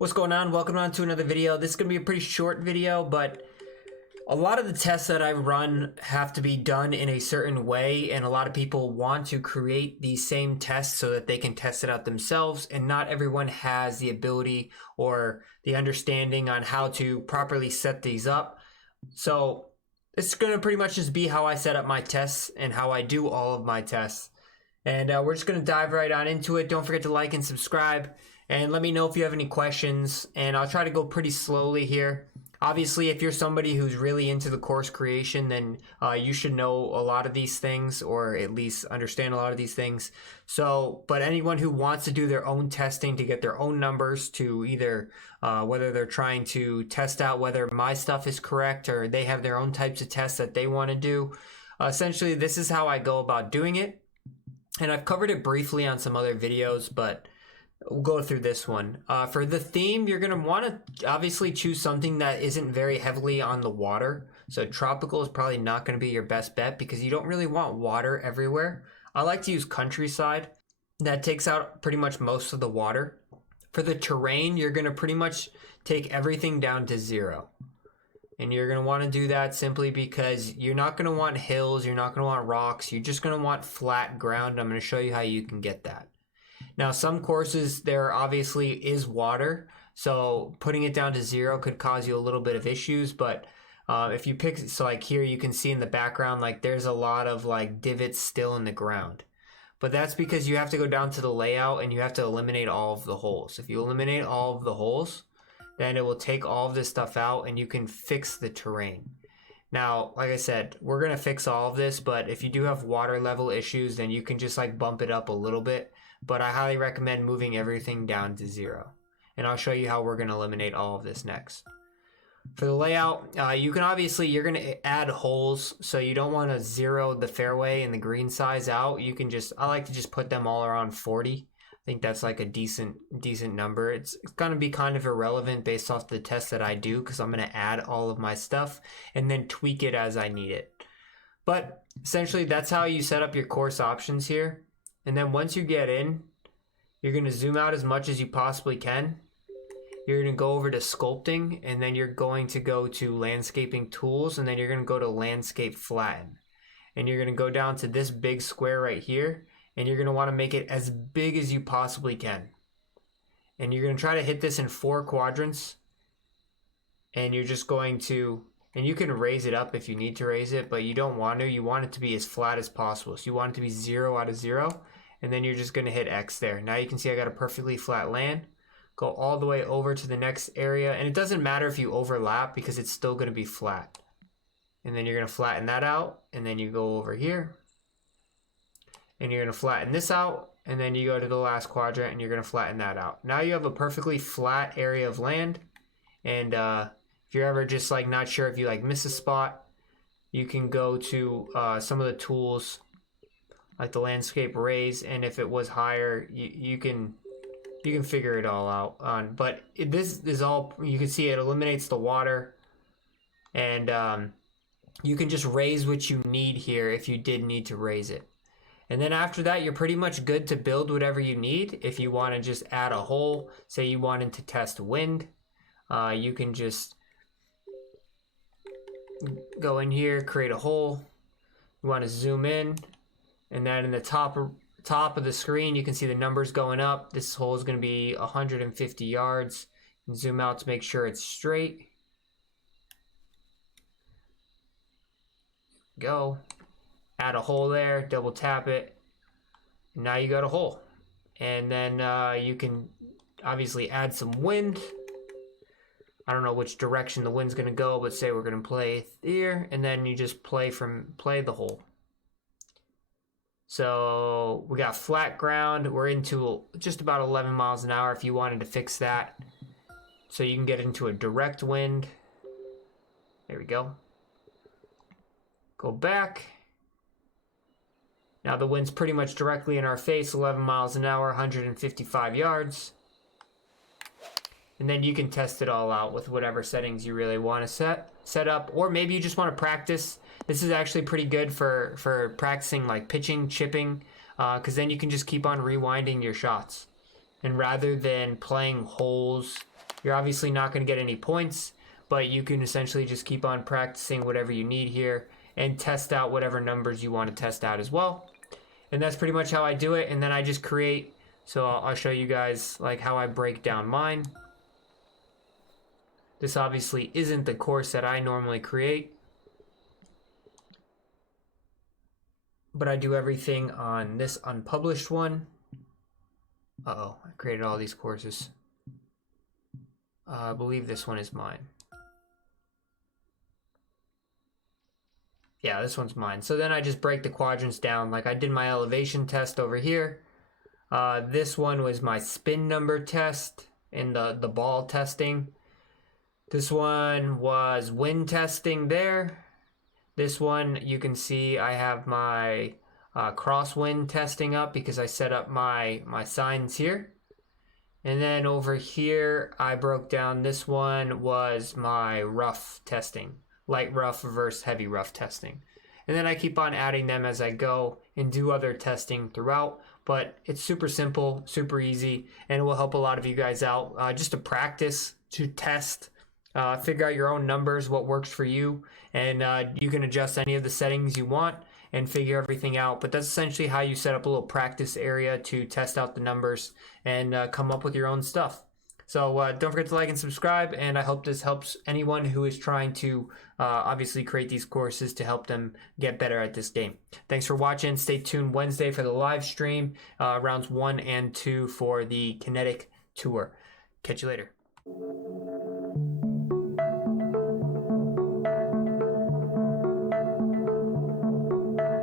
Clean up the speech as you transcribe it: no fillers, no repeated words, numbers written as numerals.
What's going on? Welcome on to another video. This is going to be a pretty short video, but a lot of the tests that I run have to be done in a certain way, and a lot of people want to create these same tests so that they can test it out themselves, and not everyone has the ability or the understanding on how to properly set these up. So it's going to pretty much just be how I set up my tests and how I do all of my tests. And we're just going to dive right on into it. Don't forget to like and subscribe. And let me know if you have any questions. And I'll try to go pretty slowly here. Obviously, if you're somebody who's really into the course creation, then you should know a lot of these things, or at least understand a lot of these things. So, but anyone who wants to do their own testing to get their own numbers to either whether they're trying to test out whether my stuff is correct, or they have their own types of tests that they want to do, essentially this is how I go about doing it. And I've covered it briefly on some other videos, but we'll go through this one. For the theme, you're going to want to obviously choose something that isn't very heavily on the water. So tropical is probably not going to be your best bet because you don't really want water everywhere. I like to use countryside. That takes out pretty much most of the water. For the terrain, you're going to pretty much take everything down to 0. And you're going to want to do that simply because you're not going to want hills, you're not going to want rocks, you're just going to want flat ground. I'm going to show you how you can get that. Now, some courses, there obviously is water, so putting it down to 0 could cause you a little bit of issues, but if you pick, so like here you can see in the background, like there's a lot of like divots still in the ground. But that's because you have to go down to the layout and you have to eliminate all of the holes. If you eliminate all of the holes, then it will take all of this stuff out and you can fix the terrain. Now, like I said, we're going to fix all of this, but if you do have water level issues, then you can just like bump it up a little bit. But I highly recommend moving everything down to 0. And I'll show you how we're going to eliminate all of this next. For the layout, you can obviously, you're going to add holes, so you don't want to 0 the fairway and the green size out. You can just, I like to just put them all around 40. I think that's like a decent number. It's going to be kind of irrelevant based off the test that I do because I'm going to add all of my stuff and then tweak it as I need it. But essentially, that's how you set up your course options here. And then once you get in, you're going to zoom out as much as you possibly can. You're going to go over to sculpting, and then you're going to go to landscaping tools, and then you're going to go to landscape flatten. And you're going to go down to this big square right here, and you're going to want to make it as big as you possibly can. And you're going to try to hit this in 4 quadrants. And you're just going to, and you can raise it up if you need to raise it, but you don't want to. You want it to be as flat as possible. So you want it to be 0 out of 0. And then you're just going to hit X there. Now you can see I got a perfectly flat land. Go all the way over to the next area. And it doesn't matter if you overlap because it's still going to be flat. And then you're going to flatten that out. And then you go over here. And you're going to flatten this out. And then you go to the last quadrant and you're going to flatten that out. Now you have a perfectly flat area of land. And if you're ever just like not sure if you like miss a spot, you can go to some of the tools like the landscape raise, and if it was higher, you can figure it all out on. But this is all, you can see it eliminates the water, and you can just raise what you need here if you did need to raise it. And then after that, you're pretty much good to build whatever you need. If you want to just add a hole, say you wanted to test wind, you can just go in here, create a hole. You want to zoom in, and then in the top of the screen, you can see the numbers going up. This hole is going to be 150 yards. And zoom out to make sure it's straight. Go. Add a hole there, double tap it. Now you got a hole. And then you can obviously add some wind. I don't know which direction the wind's going to go, but say we're going to play here, and then you just play the hole. So we got flat ground. We're into just about 11 miles an hour if you wanted to fix that. So you can get into a direct wind. There we go. Go back. Now the wind's pretty much directly in our face, 11 miles an hour, 155 yards. And then you can test it all out with whatever settings you really want to set up. Or maybe you just want to practice. This is actually pretty good for practicing like pitching, chipping, because then you can just keep on rewinding your shots. And rather than playing holes You're obviously not going to get any points, but you can essentially just keep on practicing whatever you need here and test out whatever numbers you want to test out as well. And that's pretty much how I do it. And then I just create, so I'll show you guys like how I break down mine. This obviously isn't the course that I normally create, but I do everything on this unpublished one. Uh-oh, I created all these courses. I believe this one is mine. Yeah, this one's mine. So then I just break the quadrants down. Like I did my elevation test over here. This one was my spin number test and the ball testing. This one was wind testing there. This one, you can see I have my crosswind testing up because I set up my signs here. And then over here, I broke down, this one was my rough testing, light rough versus heavy rough testing. And then I keep on adding them as I go and do other testing throughout. But it's super simple, super easy, and it will help a lot of you guys out just to practice, to test, figure out your own numbers, what works for you, and you can adjust any of the settings you want and figure everything out. But that's essentially how you set up a little practice area to test out the numbers and come up with your own stuff. So don't forget to like and subscribe, and I hope this helps anyone who is trying to obviously create these courses to help them get better at this game. Thanks for watching. Stay tuned Wednesday for the live stream, rounds 1 and 2 for the Kinetic Tour. Catch you later.